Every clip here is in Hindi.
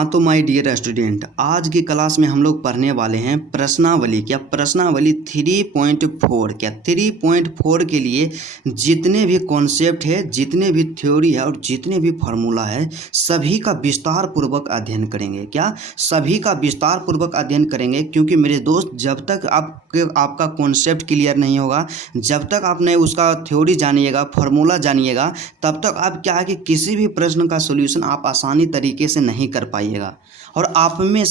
हाँ तो माय डियर स्टूडेंट, आज की क्लास में हम लोग पढ़ने वाले हैं प्रश्नावली। क्या प्रश्नावली 3.4। क्या 3.4 के लिए जितने भी कॉन्सेप्ट है, जितने भी थ्योरी है और जितने भी फार्मूला है, सभी का विस्तार पूर्वक अध्ययन करेंगे। क्या सभी का विस्तार पूर्वक अध्ययन करेंगे, क्योंकि मेरे दोस्त जब तक आपका कॉन्सेप्ट क्लियर नहीं होगा, जब तक आपने उसका थ्योरी जानिएगा, फार्मूला जानिएगा, तब तक आप क्या है कि किसी भी प्रश्न का सोल्यूशन आप आसानी तरीके से नहीं कर पाइएगा। और आप में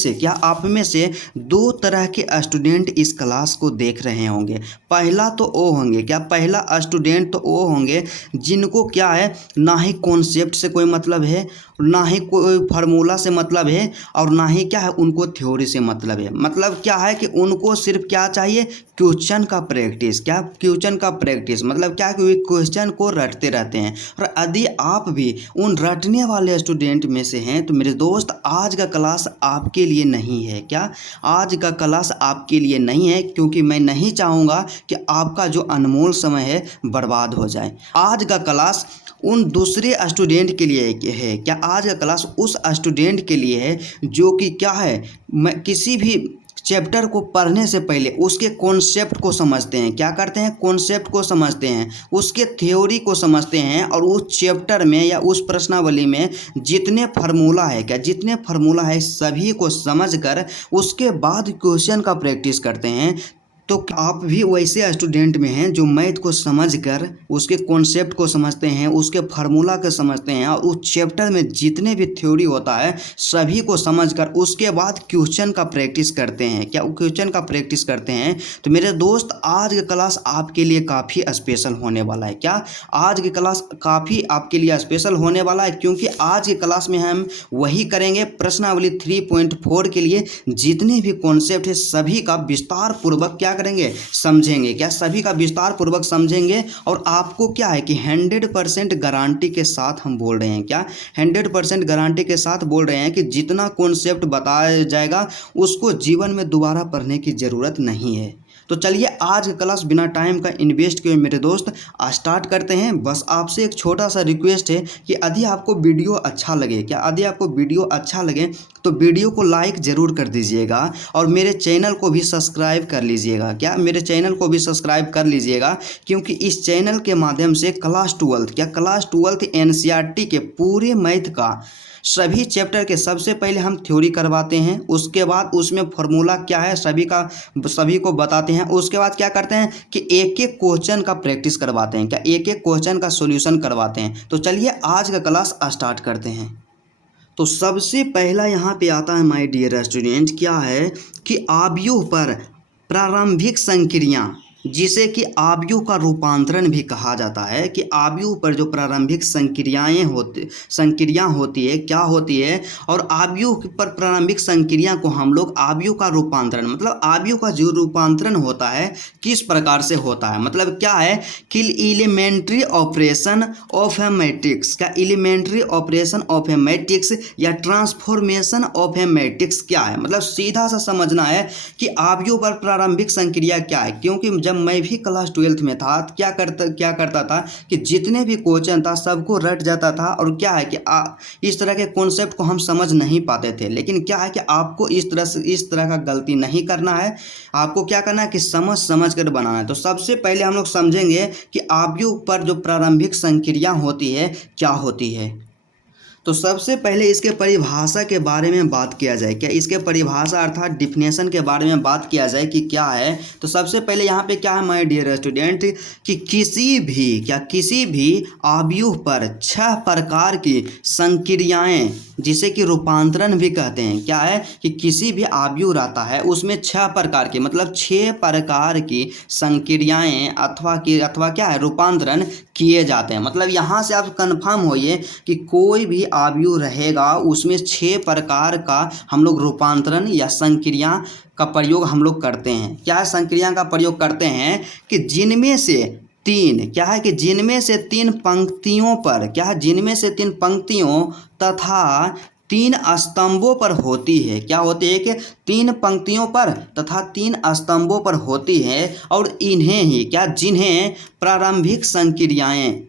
से दो तरह के स्टूडेंट इस क्लास को देख रहे होंगे। पहला तो वो होंगे, क्या पहला स्टूडेंट तो वो होंगे जिनको क्या है, ना ही कॉन्सेप्ट से कोई मतलब है, ना ही कोई फार्मूला से मतलब है, और ना ही क्या है उनको थ्योरी से मतलब है। मतलब क्या है कि उनको सिर्फ क्या चाहिए, क्वेश्चन का प्रैक्टिस। क्या क्वेश्चन का प्रैक्टिस मतलब क्या कि वे क्वेश्चन को रटते रहते हैं। और यदि आप भी उन रटने वाले स्टूडेंट में से हैं तो मेरे दोस्त आज का क्लास आपके लिए नहीं है। क्या आज का क्लास आपके लिए नहीं है, क्योंकि मैं नहीं चाहूँगा कि आपका जो अनमोल समय है बर्बाद हो जाए। आज का क्लास उन दूसरे स्टूडेंट के लिए है। क्या आज का क्लास उस स्टूडेंट के लिए है जो कि क्या है, मैं किसी भी चैप्टर को पढ़ने से पहले उसके कॉन्सेप्ट को समझते हैं। क्या करते हैं, कॉन्सेप्ट को समझते हैं, उसके थ्योरी को समझते हैं, और उस चैप्टर में या उस प्रश्नावली में जितने फार्मूला है, क्या जितने फार्मूला है सभी को समझकर उसके बाद क्वेश्चन का प्रैक्टिस करते हैं। तो आप भी वैसे स्टूडेंट में हैं जो मैथ को समझकर उसके कॉन्सेप्ट को समझते हैं, उसके फार्मूला को समझते हैं, और उस चैप्टर में जितने भी थ्योरी होता है सभी को समझकर उसके बाद क्वेश्चन का प्रैक्टिस करते हैं। क्या क्वेश्चन का प्रैक्टिस करते हैं। तो मेरे दोस्त आज की क्लास आपके लिए काफ़ी स्पेशल होने वाला है। क्या आज की क्लास काफ़ी आपके लिए स्पेशल होने वाला है, क्योंकि आज की क्लास में हम वही करेंगे प्रश्नावली 3.4 के लिए जितने भी कॉन्सेप्ट है सभी का विस्तार पूर्वक क्या करेंगे, समझेंगे। क्या सभी का विस्तार पूर्वक समझेंगे। और आपको क्या है कि 100% गारंटी के साथ हम बोल रहे हैं, क्या 100% गारंटी के साथ बोल रहे हैं कि जितना कॉन्सेप्ट बताया जाएगा उसको जीवन में दोबारा पढ़ने की ज़रूरत नहीं है। तो चलिए आज की क्लास बिना टाइम का इन्वेस्ट किए मेरे दोस्त स्टार्ट करते हैं। बस आपसे एक छोटा सा रिक्वेस्ट है कि यदि आपको वीडियो अच्छा लगे, क्या यदि आपको वीडियो अच्छा लगे तो वीडियो को लाइक ज़रूर कर दीजिएगा, और मेरे चैनल को भी सब्सक्राइब कर लीजिएगा। क्या मेरे चैनल को भी सब्सक्राइब कर लीजिएगा, क्योंकि इस चैनल के माध्यम से क्लास 12 NCERT के पूरे मैथ का सभी चैप्टर के सबसे पहले हम थ्योरी करवाते हैं, उसके बाद उसमें फार्मूला क्या है सभी को बताते हैं। उसके बाद क्या करते हैं कि एक एक क्वेश्चन का प्रैक्टिस करवाते हैं। क्या एक एक क्वेश्चन का सॉल्यूशन करवाते हैं। तो चलिए आज का क्लास स्टार्ट करते हैं। तो सबसे पहला यहाँ पे आता है माय डियर स्टूडेंट, क्या है कि आव्यूह पर प्रारंभिक संक्रिया, जिसे कि आव्यूह का रूपांतरण भी कहा जाता है, कि आव्यूह पर जो प्रारंभिक संक्रिया होती है क्या होती है, और आव्यूह पर प्रारंभिक संक्रिया को हम लोग आव्यूह का रूपांतरण, मतलब आव्यूह का जो रूपांतरण होता है किस प्रकार से होता है, मतलब क्या है कि elementary operation of a matrix. क्या elementary operation of a matrix या ट्रांसफॉर्मेशन ऑफ ए मैट्रिक्स क्या है, मतलब सीधा सा समझना है कि आव्यूह पर प्रारंभिक संक्रिया क्या है। क्योंकि जब मैं भी क्लास 12 में था क्या करता था कि जितने भी क्वेश्चन था सबको रट जाता था, और क्या है कि इस तरह के कॉन्सेप्ट को हम समझ नहीं पाते थे। लेकिन क्या है कि आपको इस तरह का गलती नहीं करना है। आपको क्या करना है कि समझ कर बनाना है। तो सबसे पहले हम लोग समझेंगे कि आव्यूह पर जो प्रारंभिक संक्रिया होती है क्या होती है। तो सबसे पहले इसके परिभाषा के बारे में बात किया जाए। क्या इसके परिभाषा अर्थात डिफिनेशन के बारे में बात किया जाए कि क्या है। तो सबसे पहले यहाँ पे क्या है माय डियर स्टूडेंट, कि किसी भी आव्यूह पर 6 प्रकार की संक्रियाएं, जिसे कि रूपांतरण भी कहते हैं। क्या है कि किसी भी आव्यूह रहता है उसमें 6 प्रकार की, मतलब 6 प्रकार की संक्रियाएं अथवा क्या है रूपांतरण किए जाते हैं। मतलब यहाँ से आप कंफर्म होइए कि कोई भी आव्यूह रहेगा उसमें 6 प्रकार का हम लोग रूपांतरण या संक्रिया का प्रयोग हम लोग करते हैं। क्या संक्रिया का प्रयोग करते हैं कि जिनमें से 3 पंक्तियों पर, जिनमें से 3 पंक्तियों तथा 3 स्तंभों पर होती है। क्या होती है कि तीन पंक्तियों पर तथा तीन स्तंभों पर होती है और इन्हें ही जिन्हें प्रारंभिक संक्रियाएं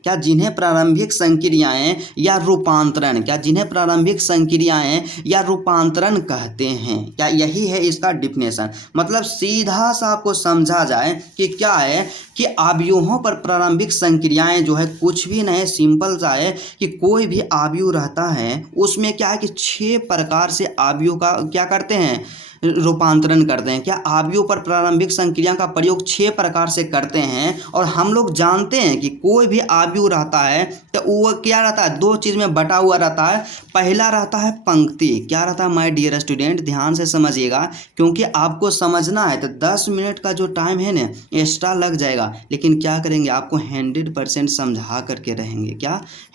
या रूपांतरण कहते हैं। यही है इसका डिफिनेशन। मतलब सीधा सा आपको समझा जाए कि क्या है कि आव्यूहों पर प्रारंभिक संक्रियाएं जो है कुछ भी नहीं, सिंपल सा है कि कोई भी आव्यूह रहता है उसमें क्या है कि 6 प्रकार से आव्यूह का क्या करते हैं, रूपांतरण करते हैं। आव्यूह पर प्रारंभिक संक्रिया का प्रयोग 6 प्रकार से करते हैं। और हम लोग जानते हैं कि कोई भी आव्यूह रहता है तो वो क्या रहता है, 2 चीज़ में बटा हुआ रहता है। पहला रहता है पंक्ति। क्या रहता है माय डियर स्टूडेंट, ध्यान से समझिएगा क्योंकि आपको समझना है। तो 10 मिनट का जो टाइम है ना एक्स्ट्रा लग जाएगा, लेकिन क्या करेंगे आपको 100% समझा करके रहेंगे।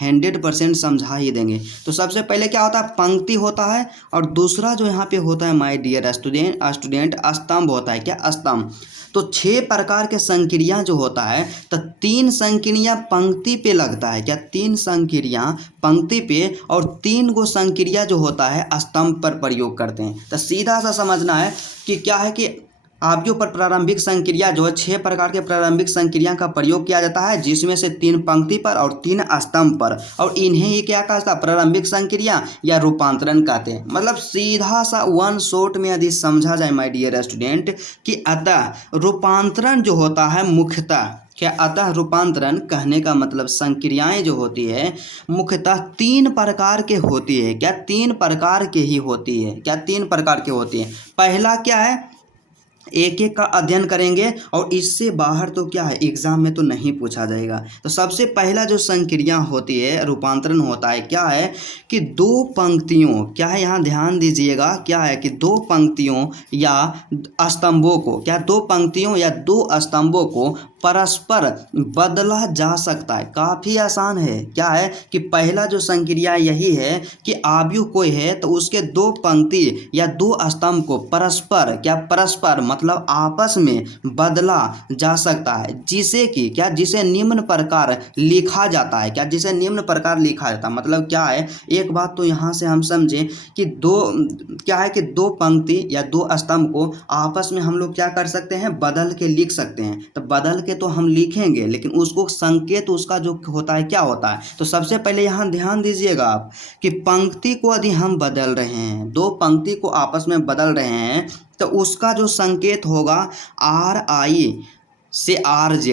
100% समझा ही देंगे। तो सबसे पहले क्या होता है, पंक्ति होता है। और दूसरा जो यहाँ पे होता है माय डियर स्टूडेंट स्तंभ होता है। स्तंभ। तो 6 प्रकार के संक्रिया जो होता है तो 3 संक्रिया पंक्ति पे लगता है। 3 संक्रिया पंक्ति पे और 3 गो संक्रिया जो होता है स्तंभ पर प्रयोग करते हैं। तो सीधा सा समझना है कि क्या है कि आव्यूह पर प्रारंभिक संक्रिया जो है 6 प्रकार के प्रारंभिक संक्रिया का प्रयोग किया जाता है, जिसमें से 3 पंक्ति पर और 3 स्तंभ पर। और इन्हें ही क्या कहता है, प्रारंभिक संक्रिया या रूपांतरण कहते हैं। मतलब सीधा सा वन शॉट में यदि समझा जाए माय डियर स्टूडेंट कि अतः रूपांतरण जो होता है मुख्यतः अतः रूपांतरण कहने का मतलब संक्रियाएं जो होती है मुख्यतः 3 प्रकार के होती है। 3 प्रकार के ही होती है। 3 प्रकार के होती है। पहला क्या है, एक एक का अध्ययन करेंगे और इससे बाहर तो क्या है एग्जाम में तो नहीं पूछा जाएगा। तो सबसे पहला जो संक्रिया होती है रूपांतरण होता है क्या है कि 2 पंक्तियों, क्या है यहाँ ध्यान दीजिएगा, क्या है कि 2 पंक्तियों या स्तंभों को 2 पंक्तियों या 2 स्तंभों को परस्पर बदला जा सकता है। काफ़ी आसान है। क्या है कि पहला जो संक्रिया यही है कि आव्यूह कोई है तो उसके 2 पंक्ति या 2 स्तंभ को परस्पर मतलब आपस में बदला जा सकता है, जिसे निम्न प्रकार लिखा जाता है। जिसे निम्न प्रकार लिखा जाता है मतलब क्या है, एक बात तो यहाँ से हम समझें कि 2 पंक्ति या 2 स्तंभ को आपस में हम लोग क्या कर सकते हैं, बदल के लिख सकते हैं। तो बदल के तो हम लिखेंगे, लेकिन उसको संकेत उसका जो होता है क्या होता है। तो सबसे पहले यहाँ ध्यान दीजिएगा आप कि पंक्ति को यदि हम बदल रहे हैं, 2 पंक्ति को आपस में बदल रहे हैं तो उसका जो संकेत होगा RI से RZ।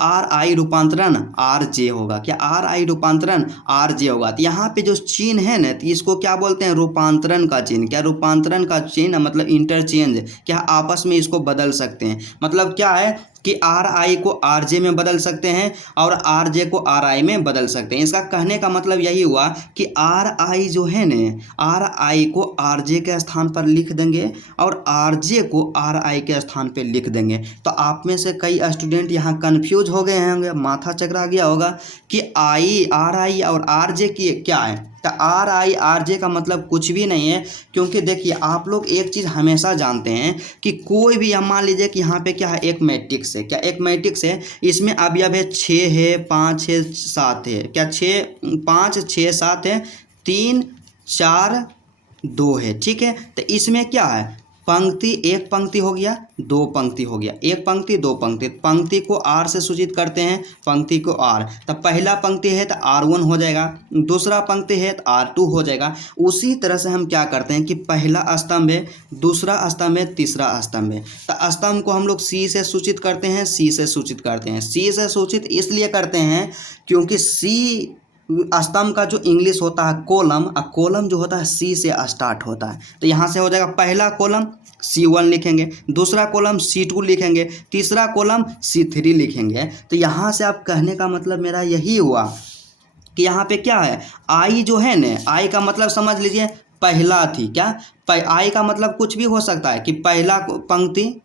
RI रूपांतरण RJ होगा। RI रूपांतरण RJ होगा। तो यहाँ पे जो चिन्ह है ना, तो इसको क्या बोलते हैं, रूपांतरण का चिन्ह। रूपांतरण का चिन्ह मतलब इंटरचेंज। आपस में इसको बदल सकते हैं। मतलब क्या है कि RI को RJ में बदल सकते हैं और RJ को RI में बदल सकते हैं। इसका कहने का मतलब यही हुआ कि RI जो है न, RI को RJ के स्थान पर लिख देंगे और RJ को RI के स्थान पर लिख देंगे। तो आप में से कई स्टूडेंट यहाँ कंफ्यूज हो गए होंगे, माथा चकरा गया होगा कि RI और RJ की क्या है। तो RI RJ का मतलब कुछ भी नहीं है, क्योंकि देखिए आप लोग एक चीज़ हमेशा जानते हैं कि कोई भी, हम मान लीजिए कि यहाँ पे क्या है, एक मैट्रिक्स है। एक मैट्रिक्स है, इसमें अवयव है 6 है, 5 है, 7 है। 5 6 7 है, 3 4 2 है। ठीक है। तो इसमें क्या है, पंक्ति, एक पंक्ति हो गया, 2 पंक्ति हो गया, एक पंक्ति 2 पंक्ति। पंक्ति को R से सूचित करते हैं, पंक्ति को R। तो पहला पंक्ति है तो R1 हो जाएगा, दूसरा पंक्ति है तो R2 हो जाएगा। उसी तरह से हम क्या करते हैं कि पहला स्तंभ है, दूसरा स्तंभ है, तीसरा स्तंभ है। तो स्तंभ को हम लोग C से सूचित करते हैं, C से सूचित करते हैं। C से सूचित इसलिए करते हैं क्योंकि C स्तंभ का जो इंग्लिश होता है कॉलम, कॉलम जो होता है C से स्टार्ट होता है। तो यहाँ से हो जाएगा पहला कॉलम C1 लिखेंगे, दूसरा कॉलम C2 लिखेंगे, तीसरा कॉलम C3 लिखेंगे। तो यहाँ से आप कहने का मतलब मेरा यही हुआ कि यहाँ पे क्या है, I जो है न, I का मतलब समझ लीजिए पहला थी। I का मतलब कुछ भी हो सकता है कि पहला पंक्ति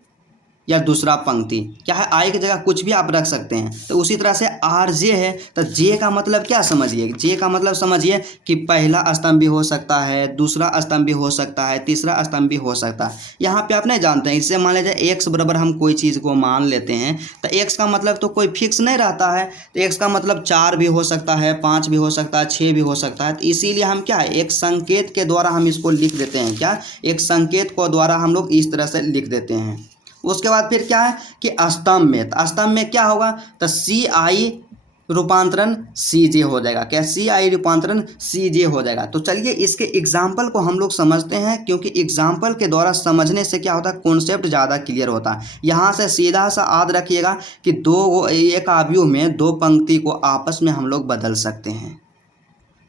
या दूसरा पंक्ति, क्या है आई की जगह कुछ भी आप रख सकते हैं। तो उसी तरह से आर जे है, तो जे का मतलब क्या समझिए, जे का मतलब समझिए कि पहला स्तंभ भी हो सकता है, दूसरा स्तंभ भी हो सकता है, तीसरा स्तंभ भी हो सकता है। यहाँ पे आप नहीं जानते हैं, इससे मान लीजिए एक्स बराबर हम कोई चीज़ को मान लेते हैं, तो एक्स का मतलब तो कोई फिक्स नहीं रहता है। तो एक्स का मतलब 4 भी हो सकता है, 5 भी हो सकता है, 6 भी हो सकता है। तो इसीलिए हम क्या है, एक संकेत के द्वारा हम इसको लिख देते हैं। क्या, एक संकेत को द्वारा हम लोग इस तरह से लिख देते हैं। उसके बाद फिर क्या है कि स्तंभ में, तो स्तंभ में क्या होगा, तो सी आई रूपांतरण सी जे हो जाएगा। क्या, सी आई रूपांतरण सी जे हो जाएगा। तो चलिए इसके एग्जाम्पल को हम लोग समझते हैं, क्योंकि एग्जाम्पल के द्वारा समझने से क्या होता है, कॉन्सेप्ट ज़्यादा क्लियर होता है। यहाँ से सीधा सा याद रखिएगा कि एक अवयव में दो पंक्ति को आपस में हम लोग बदल सकते हैं।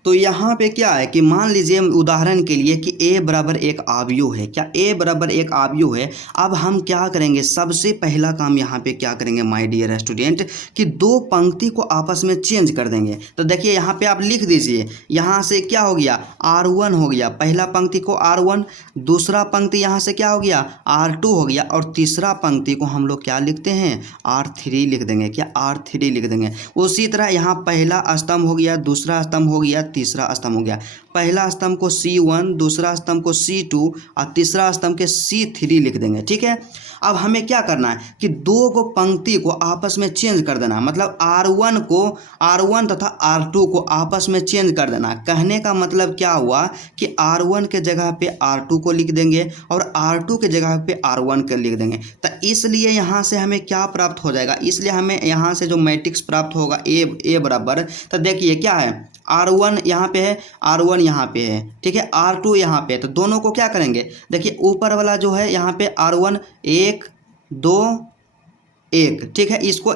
तो यहाँ पे क्या है कि मान लीजिए उदाहरण के लिए कि a बराबर एक अवयव है। क्या, a बराबर एक अवयव है। अब हम क्या करेंगे, सबसे पहला काम यहाँ पे क्या करेंगे माय डियर स्टूडेंट, कि दो पंक्ति को आपस में चेंज कर देंगे। तो देखिए यहाँ पे आप लिख दीजिए, यहाँ से क्या हो गया, r1 हो गया, पहला पंक्ति को r1, दूसरा पंक्ति यहाँ से क्या हो गया, r2 हो गया, और तीसरा पंक्ति को हम लोग क्या लिखते हैं, r3 लिख देंगे। क्या, r3 लिख देंगे। उसी तरह यहाँ पहला स्तंभ हो गया, दूसरा स्तंभ हो गया, तीसरा स्तंभ हो गया। पहला स्तंभ को C1, दूसरा स्तंभ को C2 और तीसरा स्तंभ के C3 लिख देंगे। ठीक है। अब हमें क्या करना है कि दो को पंक्ति को आपस में चेंज कर देना, मतलब R1 तथा R2 को आपस में चेंज कर देना। कहने का मतलब क्या हुआ कि R1 के जगह पे R2 को लिख देंगे और R2 के जगह पे R1 को लिख देंगे। तो इसलिए यहाँ से हमें क्या प्राप्त हो जाएगा, इसलिए हमें यहाँ से जो मैट्रिक्स प्राप्त होगा ए बराबर, तो देखिए क्या है, R1 यहाँ पे है, R1 यहाँ पे है, ठीक है, R2 यहाँ पे है। तो दोनों को क्या करेंगे, देखिए ऊपर वाला जो है यहाँ पे R1 1 2 1, ठीक है, इसको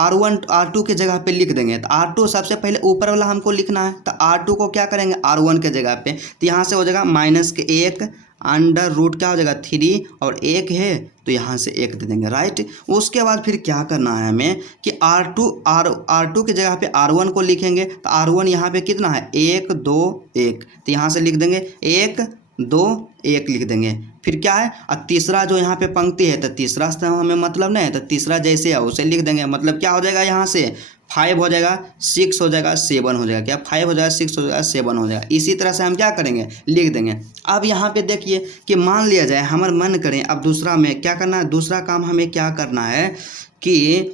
R1 R2 के जगह पे लिख देंगे। तो R2 सबसे पहले ऊपर वाला हमको लिखना है, तो R2 को क्या करेंगे R1 के जगह पे, तो यहाँ से हो जाएगा -1 अंडर रूट क्या हो जाएगा 3 और 1 है तो यहाँ से 1 दे देंगे, राइट। उसके बाद फिर क्या करना है हमें कि R2 के जगह पे R1 को लिखेंगे। तो R1 यहाँ पे कितना है 1 2 1, तो यहाँ से लिख देंगे 1 2 1 लिख देंगे। फिर क्या है, और तीसरा जो यहाँ पे पंक्ति है, तो तीसरा स्तंभ हमें मतलब नहीं है, तो तीसरा जैसे है उसे लिख देंगे। मतलब क्या हो जाएगा, यहाँ से 5 हो जाएगा, 6 हो जाएगा, 7 हो जाएगा। क्या, 5 हो जाएगा, 6 हो जाएगा, 7 हो जाएगा। इसी तरह से हम क्या करेंगे, लिख देंगे। अब यहाँ पे देखिए कि मान लिया जाए हमारा मन करें, अब दूसरा में क्या करना है, दूसरा काम हमें क्या करना है कि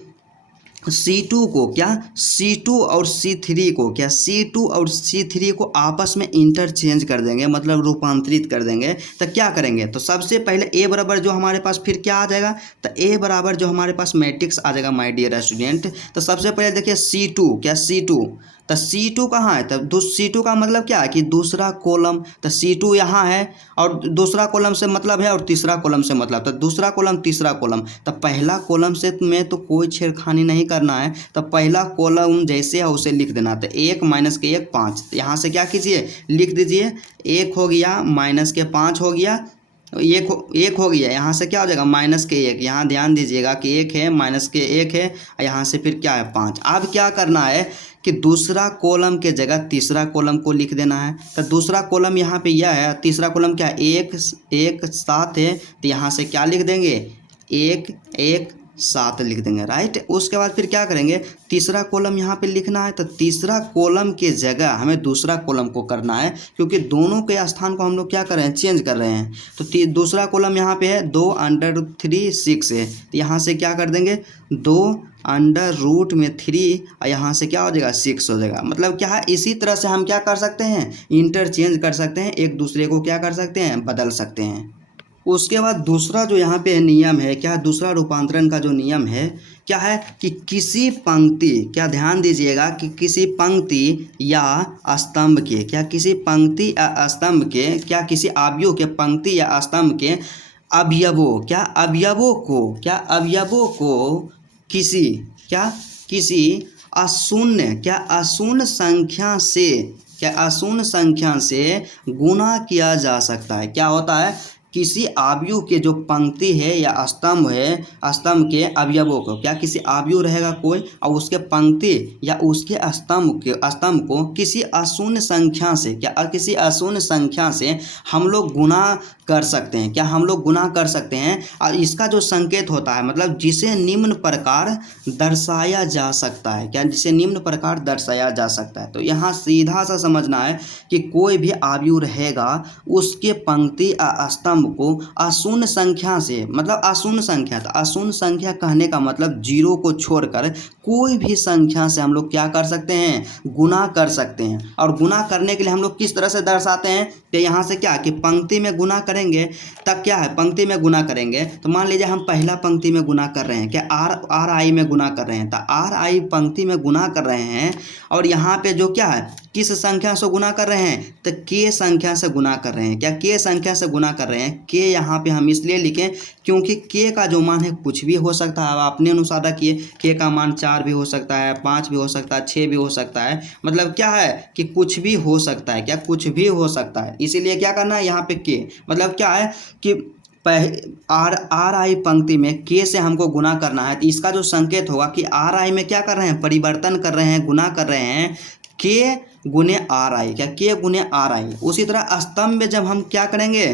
C2 को क्या, C2 और C3 को क्या, C2 और C3 को आपस में इंटरचेंज कर देंगे, मतलब रूपांतरित कर देंगे। तो क्या करेंगे, तो सबसे पहले A बराबर जो हमारे पास फिर क्या आ जाएगा, तो A बराबर जो हमारे पास मैट्रिक्स आ जाएगा माय डियर स्टूडेंट। तो सबसे पहले देखिए C2, क्या C2, तो C2 कहाँ है, तो C2 का मतलब क्या है कि दूसरा कॉलम। तो C2 यहाँ है और दूसरा कॉलम से मतलब है और तीसरा कॉलम से मतलब, तो दूसरा कॉलम तीसरा कॉलम। तो पहला कॉलम से में तो कोई छेड़खानी नहीं करना है, तो पहला कॉलम जैसे है उसे लिख देना। तो 1 - के 1 5, तो यहाँ से क्या कीजिए लिख दीजिए, 1 हो गया -5 हो गया, एक हो गया, यहाँ से क्या हो जाएगा -1। यहाँ ध्यान दीजिएगा कि 1 है -1 है, यहाँ से फिर क्या है 5। अब क्या करना है कि दूसरा कॉलम के जगह तीसरा कॉलम को लिख देना है। तो दूसरा कॉलम यहाँ पे यह है, तीसरा कॉलम क्या है 1 1 7 है, तो यहाँ से क्या लिख देंगे 1 1 7 लिख देंगे, राइट। उसके बाद फिर क्या करेंगे, तीसरा कॉलम यहाँ पे लिखना है। तो तीसरा कॉलम के जगह हमें दूसरा कॉलम को करना है, क्योंकि दोनों के स्थान को हम लोग क्या कर रहे हैं, चेंज कर रहे हैं। तो दूसरा कॉलम यहाँ पे है 2√3 6 है, तो यहाँ से क्या कर देंगे 2√3 और यहाँ से क्या हो जाएगा 6 हो जाएगा। मतलब क्या है, इसी तरह से हम क्या कर सकते हैं, इंटरचेंज कर सकते हैं, एक दूसरे को क्या कर सकते हैं, बदल सकते हैं। उसके बाद दूसरा जो यहाँ पे नियम है, क्या दूसरा रूपांतरण का जो नियम है क्या है कि किसी पंक्ति, क्या ध्यान दीजिएगा कि किसी पंक्ति या स्तंभ के, क्या किसी पंक्ति या स्तंभ के, क्या किसी अवयव के पंक्ति या स्तंभ के अवयवों, क्या अवयवों को किसी अशून्य संख्या से गुणा किया जा सकता है। क्या होता है किसी आव्यूह के जो पंक्ति है या स्तंभ है, स्तंभ के अवयवों को, क्या किसी आव्यूह रहेगा कोई और उसके पंक्ति या उसके स्तंभ को किसी अशून्य संख्या से, क्या किसी अशून्य संख्या से हम लोग गुणा कर सकते हैं, क्या हम लोग गुणा कर सकते हैं। और इसका जो संकेत होता है मतलब जिसे निम्न प्रकार दर्शाया जा सकता है, क्या जिसे निम्न प्रकार दर्शाया जा सकता है। तो यहाँ सीधा सा समझना है कि कोई भी आव्यूह रहेगा उसके पंक्ति या स्तंभ को अशून्य संख्या से, मतलब अशून्य संख्या, तो अशून्य संख्या कहने का मतलब जीरो को छोड़कर कोई भी संख्या से हम लोग क्या कर सकते हैं, गुणा कर सकते हैं। और गुणा करने के लिए हम लोग किस तरह से दर्शाते हैं, तो यहाँ से क्या कि पंक्ति में गुणा करेंगे, तब क्या है पंक्ति में गुणा करेंगे। तो मान लीजिए हम पहला पंक्ति में गुणा कर रहे हैं, क्या आर आई में गुणा कर रहे हैं, तो आर आई पंक्ति में गुणा कर रहे हैं और यहाँ पे जो क्या है किस संख्या से गुणा कर रहे हैं, तो के संख्या से गुणा कर रहे हैं, क्या के संख्या से गुणा कर रहे हैं। के यहाँ पे हम इसलिए लिखें क्योंकि के का जो मान है कुछ भी हो सकता है, आप अपने अनुसार रखिए, के का मान 4 भी हो सकता है, 5 भी हो सकता है, 6 भी हो सकता है, मतलब क्या है कि कुछ भी हो सकता है, क्या कुछ भी हो सकता है। इसीलिए क्या करना है यहाँ पे के, मतलब क्या है कि आर आई पंक्ति में के से हमको गुना करना है, तो इसका जो संकेत होगा कि आर आई में क्या कर रहे हैं, परिवर्तन कर रहे हैं, गुना कर रहे हैं, के गुने आर आई, क्या के गुने आर आई। उसी तरह स्तंभ में जब हम क्या करेंगे,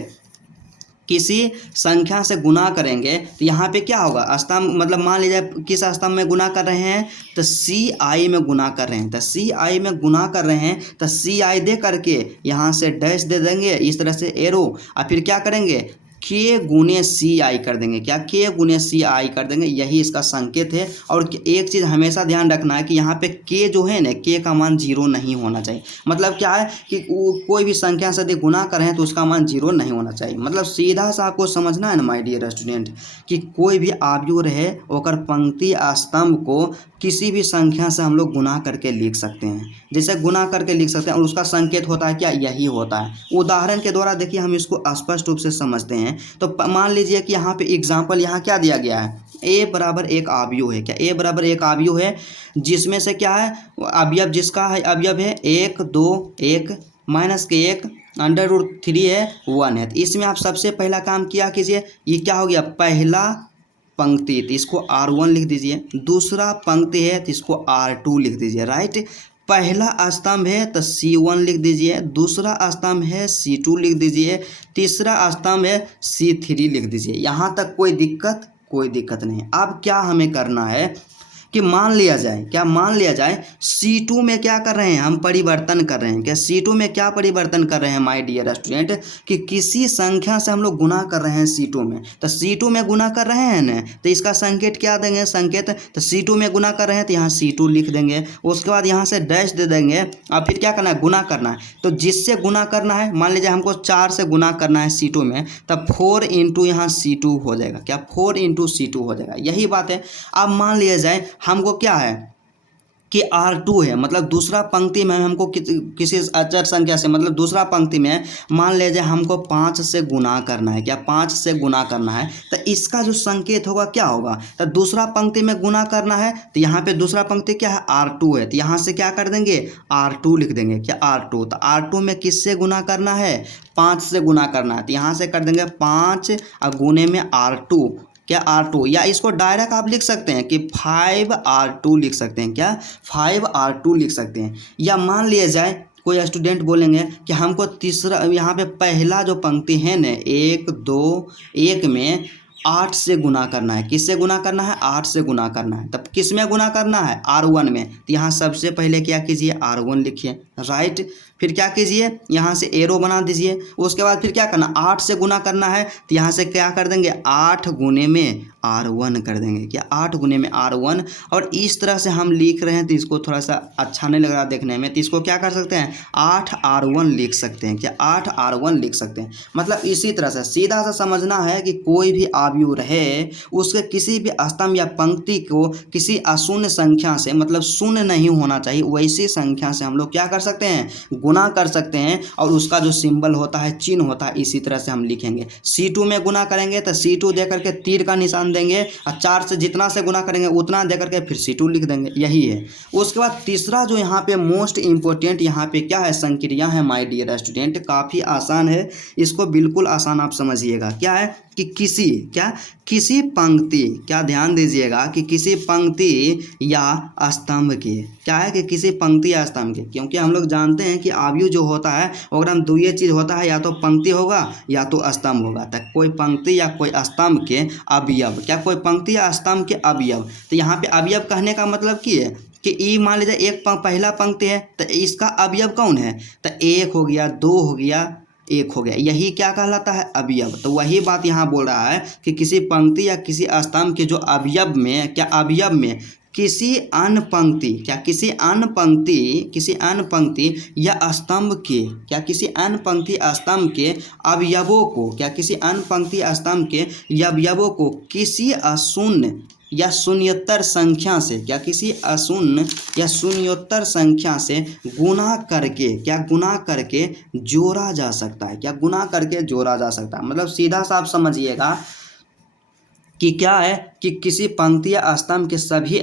किसी संख्या से गुना करेंगे, तो यहाँ पे क्या होगा, स्तंभ मतलब मान लीजिए किस स्तंभ में गुना कर रहे हैं, तो सी आई में गुना कर रहे हैं, तो सी आई में गुना कर रहे हैं, तो सी आई दे करके यहाँ से डैश दे देंगे, इस तरह से एरो, और फिर क्या करेंगे के गुने सी आई कर देंगे, क्या के गुने सी आई कर देंगे, यही इसका संकेत है। और एक चीज़ हमेशा ध्यान रखना है कि यहाँ पे के जो है ना, के का मान 0 नहीं होना चाहिए। मतलब क्या है कि कोई भी संख्या से यदि गुना करें तो उसका मान 0 नहीं होना चाहिए। मतलब सीधा सा आपको समझना है ना माय डियर स्टूडेंट, कि कोई भी आव्यूह रहे ओकर पंक्ति स्तंभ को किसी भी संख्या से हम लोग गुना करके लिख सकते हैं, जैसे गुना करके लिख सकते हैं, और उसका संकेत होता है क्या, यही होता है। उदाहरण के द्वारा देखिए हम इसको स्पष्ट रूप से समझते हैं। तो मान लीजिए कि यहाँ पे एग्जाम्पल यहाँ क्या दिया गया है, a बराबर एक आव्यूह है, क्या a बराबर एक आव्यूह है, जिसमें से क्या है अवयव, जिसका है अवयव है 1 2 1 माइनस के 1 √3 है 1 है। तो इसमें आप सबसे पहला काम किया कीजिए, ये क्या हो गया, पहला पंक्ति तो इसको R1 लिख दीजिए, दूसरा पंक्ति है तो इसको R2 लिख दीजिए, राइट। पहला स्तंभ है तो C1 लिख दीजिए, दूसरा स्तंभ है C2 लिख दीजिए, तीसरा स्तंभ है C3 लिख दीजिए। यहाँ तक कोई दिक्कत नहीं। अब क्या हमें करना है कि मान लिया जाए, क्या मान लिया जाए C2 में क्या कर रहे हैं, हम परिवर्तन कर रहे हैं। क्या C2 में क्या परिवर्तन कर रहे हैं माय डियर स्टूडेंट, कि किसी संख्या से हम लोग गुना कर रहे हैं C2 में, तो C2 में गुना कर रहे हैं ना, तो इसका संकेत क्या देंगे, संकेत तो C2 में गुना कर रहे हैं तो यहाँ C2 लिख देंगे, उसके बाद यहाँ से डैश दे देंगे, और फिर क्या करना है, गुना करना है। तो जिससे गुना करना है, मान लीजिए हमको 4 से गुना करना है C2 में, तब 4 इंटू यहाँ C2 हो जाएगा, क्या 4 इंटू C2 हो जाएगा, यही बात है। अब मान लिया जाए हमको क्या है कि R2 है, मतलब दूसरा पंक्ति में हमको किसी अचर संख्या से, मतलब दूसरा पंक्ति में मान लीजिए हमको 5 से गुना करना है, क्या 5 से गुना करना है, तो इसका जो संकेत होगा क्या होगा, तो दूसरा पंक्ति में गुना करना है, तो यहाँ पे दूसरा पंक्ति क्या है, R2 है, तो यहाँ से क्या कर देंगे, R2 लिख देंगे, क्या R2। तो R2 में किससे गुना करना है, 5 से गुना करना है, तो यहाँ से कर देंगे 5 और गुने में R2, क्या R2, या इसको डायरेक्ट आप लिख सकते हैं कि 5R2 लिख सकते हैं, क्या 5R2 लिख सकते हैं। या मान लिया जाए कोई स्टूडेंट बोलेंगे कि हमको तीसरा, यहाँ पे पहला जो पंक्ति है ना 1 2 1 में 8 से गुना करना है, किससे गुना करना है, 8 से गुना करना है, तब किस में गुना करना है, R1 में। तो यहाँ सबसे पहले क्या कीजिए, R1 लिखिए, राइट। फिर क्या कीजिए, यहाँ से एरो बना दीजिए, उसके बाद फिर क्या करना, 8 से गुना करना है, तो यहाँ से क्या कर देंगे, 8 गुने में R1 कर देंगे, क्या 8 गुने में R1। और इस तरह से हम लिख रहे हैं तो इसको थोड़ा सा अच्छा नहीं लग रहा देखने में, तो इसको क्या कर सकते हैं, 8R1 लिख सकते हैं, क्या 8R1 लिख सकते हैं। मतलब इसी तरह से सीधा सा समझना है कि कोई भी आव्यूह रहे उसके किसी भी स्तंभ या पंक्ति को किसी अशून्य संख्या से, मतलब शून्य नहीं होना चाहिए, वैसी संख्या से हम लोग क्या कर सकते हैं, गुना कर सकते हैं और उसका जो सिंबल होता है, चिन्ह होता है, इसी तरह से हम लिखेंगे। C2 में गुना करेंगे तो C2 दे करके तीर का निशान देंगे और 4 से जितना से गुना करेंगे उतना दे करके फिर C2 लिख देंगे, यही है। उसके बाद तीसरा जो यहाँ पे मोस्ट इम्पोर्टेंट यहाँ पे क्या है, संक्रिया है माय डियर स्टूडेंट। काफ़ी आसान है, इसको बिल्कुल आसान आप समझिएगा। क्या है कि किसी पंक्ति, क्या ध्यान दीजिएगा कि किसी पंक्ति या स्तंभ के, क्या है कि किसी पंक्ति या स्तंभ के, क्योंकि हम लोग जानते हैं कि अवयव जो होता है अगर हम दो ये चीज़ होता है, या तो पंक्ति होगा या तो स्तंभ होगा। तो कोई पंक्ति या कोई स्तंभ के अवयव, क्या कोई पंक्ति या स्तंभ के अवयव। तो यहाँ पे अवयव कहने का मतलब की है कि ई मान लीजिए एक पहला पंक्ति है तो इसका अवयव कौन है, तो 1 हो गया, 2 हो गया, 1 हो गया, यही क्या कहलाता है, अवयव। तो वही बात यहाँ बोल रहा है कि किसी पंक्ति या किसी स्तंभ के जो अवयव में, क्या अवयव में किसी अन्य पंक्ति, क्या किसी अन्य पंक्ति या स्तंभ के, क्या किसी अन्य पंक्ति स्तंभ के अवयवों को, क्या किसी अन्य पंक्ति स्तंभ के अवयवों को किसी अशून्य या शून्योत्तर संख्या से, क्या किसी अशून्य या शून्योत्तर संख्या से गुना करके, क्या गुना करके जोड़ा जा सकता है, क्या गुना करके जोड़ा जा सकता है। मतलब सीधा सा आप समझिएगा कि क्या है कि किसी पंक्ति या स्तंभ के सभी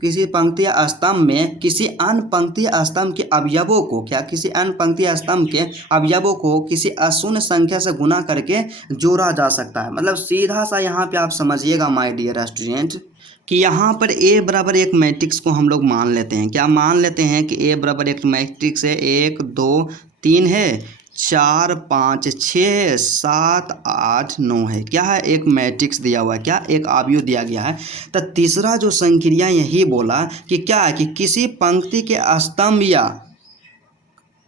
किसी पंक्ति या स्तंभ में किसी अन्य पंक्ति या स्तंभ के अवयवों को, क्या किसी अन्य पंक्ति या स्तंभ के अवयवों को किसी अशून्य संख्या से गुना करके जोड़ा जा सकता है। मतलब सीधा सा यहाँ पे आप समझिएगा माय डियर स्टूडेंट कि यहाँ पर A बराबर एक मैट्रिक्स को हम लोग मान लेते हैं। क्या मान लेते हैं कि A बराबर एक मैट्रिक्स है, 1 2 3 है, 4 5 6 7 8 9 है। क्या है, एक मैट्रिक्स दिया हुआ है, क्या एक अवयव दिया गया है। तो तीसरा जो संक्रिया यही बोला कि क्या है कि किसी पंक्ति के स्तंभ या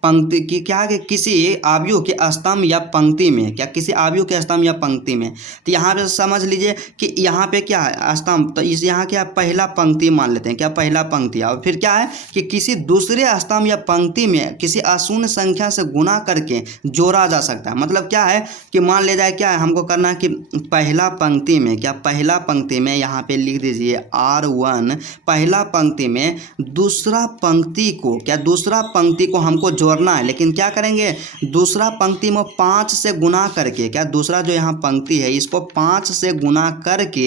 पंक्ति की, क्या है कि किसी अवयव के स्तंभ या पंक्ति में, क्या किसी अवयव के स्तंभ या पंक्ति में। तो यहाँ पे समझ लीजिए कि यहाँ पे क्या है स्तंभ, तो इस यहाँ क्या पहला पंक्ति मान लेते हैं, क्या पहला पंक्ति। और फिर क्या है कि किसी दूसरे स्तंभ या पंक्ति में किसी अशून्य संख्या से गुना करके जोड़ा जा सकता है। मतलब क्या है कि मान ले जाए, क्या है हमको करना है कि पहला पंक्ति में, क्या पहला पंक्ति में यहाँ पे लिख दीजिए R1, पहला पंक्ति में दूसरा पंक्ति को, क्या दूसरा पंक्ति को हमको जोड़ना है। लेकिन क्या करेंगे, दूसरा पंक्ति में 5 से गुना करके, क्या दूसरा जो यहाँ पंक्ति है इसको 5 से गुना करके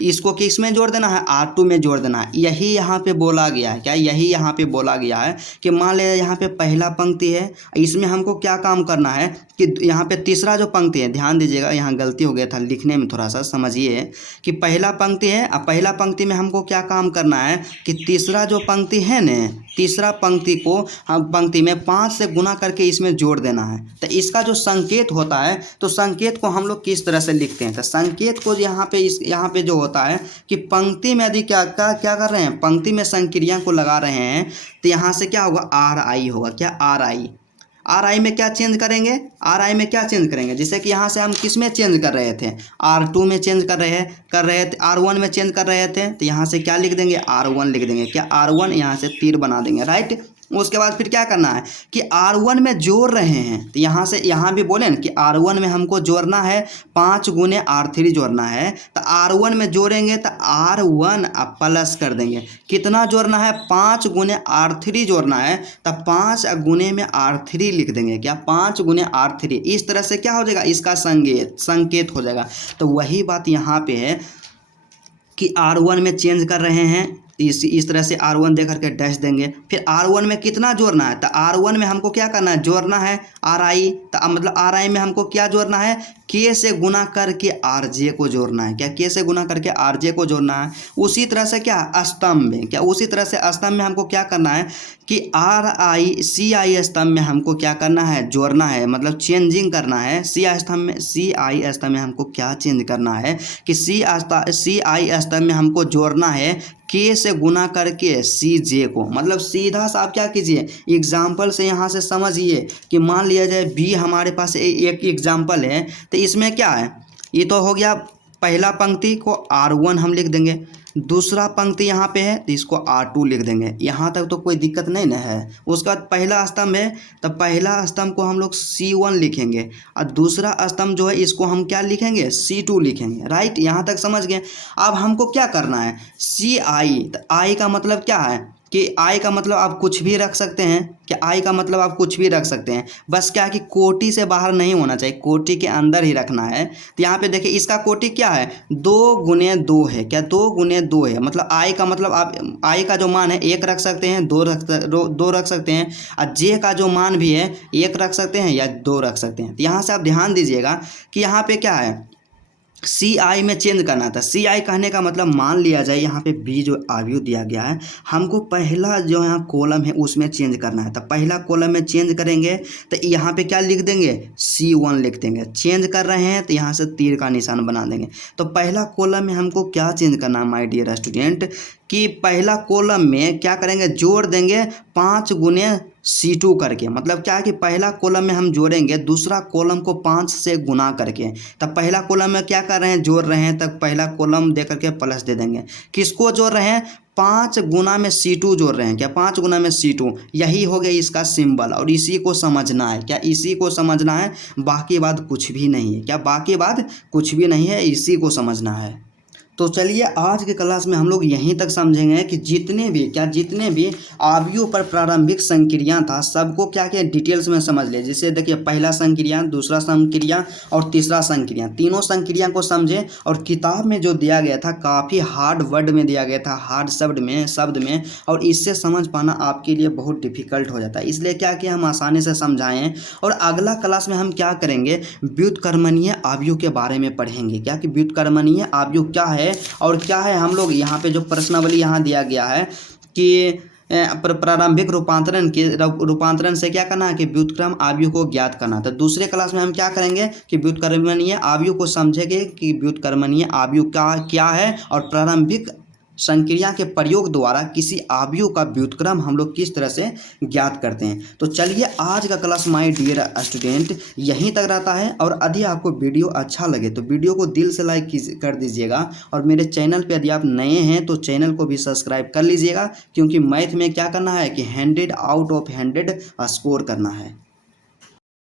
इसको किस में जोड़ देना है, R2 में जोड़ देना है। यही यहाँ पे बोला गया है, क्या यही यहाँ पे बोला गया है कि मान ले यहाँ पे पहला पंक्ति है, इसमें हमको क्या काम करना है कि यहाँ पे तीसरा जो पंक्ति है, ध्यान दीजिएगा यहाँ गलती हो गया था लिखने में, थोड़ा सा समझिए कि पहला पंक्ति है, अब पहला पंक्ति में हमको क्या काम करना है कि तीसरा जो पंक्ति है न, तीसरा पंक्ति को हम पंक्ति में 5 से गुना करके इसमें जोड़ देना है। तो इसका जो संकेत होता है, तो संकेत को हम लोग किस तरह से लिखते हैं, तो संकेत को यहाँ पे जो होता है कि पंक्ति में यदि क्या कर रहे हैं, पंक्ति में संक्रिया को लगा रहे हैं, तो यहाँ से क्या होगा, RI होगा। क्या RI में क्या चेंज करेंगे, RI में क्या चेंज करेंगे, जैसे कि यहाँ से हम किस में चेंज कर रहे थे, R2 में चेंज कर रहे थे, R1 में चेंज कर रहे थे। तो यहाँ से क्या लिख देंगे, R1 लिख देंगे। क्या R1 यहाँ से तीर बना देंगे, राइट। उसके बाद फिर क्या करना है कि R1 में जोड़ रहे हैं, तो यहाँ से यहाँ भी बोले ना कि R1 में हमको जोड़ना है 5 गुने R3 जोड़ना है। तो R1 में जोड़ेंगे तो R1 आप प्लस कर देंगे, कितना जोड़ना है, 5 गुने R3 जोड़ना है, तो 5 गुने में R3 लिख देंगे। क्या 5 गुने R3, इस तरह से क्या हो जाएगा, इसका संकेत हो जाएगा। तो वही बात यहाँ पे है कि R1 में चेंज कर रहे हैं, इस तरह से R1 दे करके डैश देंगे। फिर R1 में कितना जोड़ना है, तो R1 में हमको क्या करना है, जोड़ना है RI। तो मतलब RI में हमको क्या जोड़ना है, K से गुना करके RJ को जोड़ना है। क्या K से गुना करके RJ को जोड़ना है। उसी तरह से क्या स्तंभ में, क्या उसी तरह से स्तंभ में हमको क्या करना है कि CI स्तंभ में हमको क्या करना है, जोड़ना है, मतलब चेंजिंग करना है। CI स्तंभ में हमको क्या चेंज करना है कि CI स्तंभ में हमको जोड़ना है K से गुना करके CJ को। मतलब सीधा सा आप क्या कीजिए, एग्जाम्पल से यहाँ से समझिए कि मान लिया जाए B हमारे पास एक एग्जाम्पल है। तो इसमें क्या है, ये तो हो गया पहला पंक्ति को R1 हम लिख देंगे, दूसरा पंक्ति यहाँ पे है तो इसको R2 लिख देंगे। यहाँ तक तो कोई दिक्कत नहीं ना है। उसके बाद पहला स्तंभ है तो पहला स्तंभ को हम लोग C1 लिखेंगे और दूसरा स्तंभ जो है इसको हम क्या लिखेंगे, C2 लिखेंगे, राइट। यहाँ तक समझ गए। अब हमको क्या करना है, CI, तो I का मतलब क्या है कि आई का मतलब आप कुछ भी रख सकते हैं, कि आई का मतलब आप कुछ भी रख सकते हैं, बस क्या है कि कोटि से बाहर नहीं होना चाहिए, कोटि के अंदर ही रखना है। तो यहाँ पे देखिए इसका कोटि क्या है, 2 × 2 है, क्या 2 × 2 है, मतलब आई का मतलब आप आई का जो मान है 1 रख सकते हैं, 2 रख सकते हैं, और जे का जो मान भी है 1 रख सकते हैं या 2 रख सकते हैं। तो यहाँ से आप ध्यान दीजिएगा कि यहाँ पे क्या है, सी आई में चेंज करना था। सी आई कहने का मतलब मान लिया जाए यहाँ पे बी जो आव्यूह दिया गया है, हमको पहला जो यहाँ कॉलम है उसमें चेंज करना है। तो पहला कॉलम में चेंज करेंगे तो यहाँ पे क्या लिख देंगे, C1 लिख देंगे। चेंज कर रहे हैं तो यहाँ से तीर का निशान बना देंगे। तो पहला कॉलम में हमको क्या चेंज करना है माय डियर स्टूडेंट, कि पहला कॉलम में क्या करेंगे, जोड़ देंगे 5 × C2 करके। मतलब क्या है कि पहला कॉलम में हम जोड़ेंगे दूसरा कॉलम को 5 से गुना करके। तब पहला कॉलम में क्या कर रहे हैं, जोड़ रहे हैं, तब पहला कॉलम दे करके प्लस दे देंगे। किसको जोड़ रहे हैं, 5 × C2 जोड़ रहे हैं, क्या 5 × C2, यही हो गया इसका सिंबल। और इसी को समझना है, क्या इसी को समझना है, बाकी बात कुछ भी नहीं है, क्या बाकी बात कुछ भी नहीं है, इसी को समझना है। तो चलिए आज के क्लास में हम लोग यहीं तक समझेंगे कि जितने भी आव्यूह पर प्रारंभिक संक्रिया था सबको क्या क्या डिटेल्स में समझ ले। जैसे देखिए पहला संक्रिया, दूसरा संक्रिया और तीसरा संक्रिया, तीनों संक्रिया को समझे। और किताब में जो दिया गया था काफ़ी हार्ड वर्ड में दिया गया था, हार्ड शब्द में, और इससे समझ पाना आपके लिए बहुत डिफिकल्ट हो जाता है। इसलिए क्या कि हम आसानी से समझाएं। और अगला क्लास में हम क्या करेंगे, व्युत्क्रमणीय आव्यूह के बारे में पढ़ेंगे। क्या कि व्युत्क्रमणीय आव्यूह क्या है और क्या है। हम लोग यहाँ पे जो प्रश्नावली यहाँ दिया गया है कि प्रारंभिक रूपांतरण से क्या करना है कि व्युत्क्रम आव्यूह को ज्ञात करना। तो दूसरे क्लास में हम क्या करेंगे कि व्युत्क्रमणीय आव्यूह को समझेंगे कि व्युत्क्रमणीय आव्यूह क्या है और प्रारंभिक संक्रिया के प्रयोग द्वारा किसी आव्यूह का व्युत्क्रम हम लोग किस तरह से ज्ञात करते हैं। तो चलिए आज का क्लास माय डियर स्टूडेंट यहीं तक रहता है। और यदि आपको वीडियो अच्छा लगे तो वीडियो को दिल से लाइक कर दीजिएगा। और मेरे चैनल पे यदि आप नए हैं तो चैनल को भी सब्सक्राइब कर लीजिएगा, क्योंकि मैथ में क्या करना है कि 100 आउट ऑफ 100 स्कोर करना है।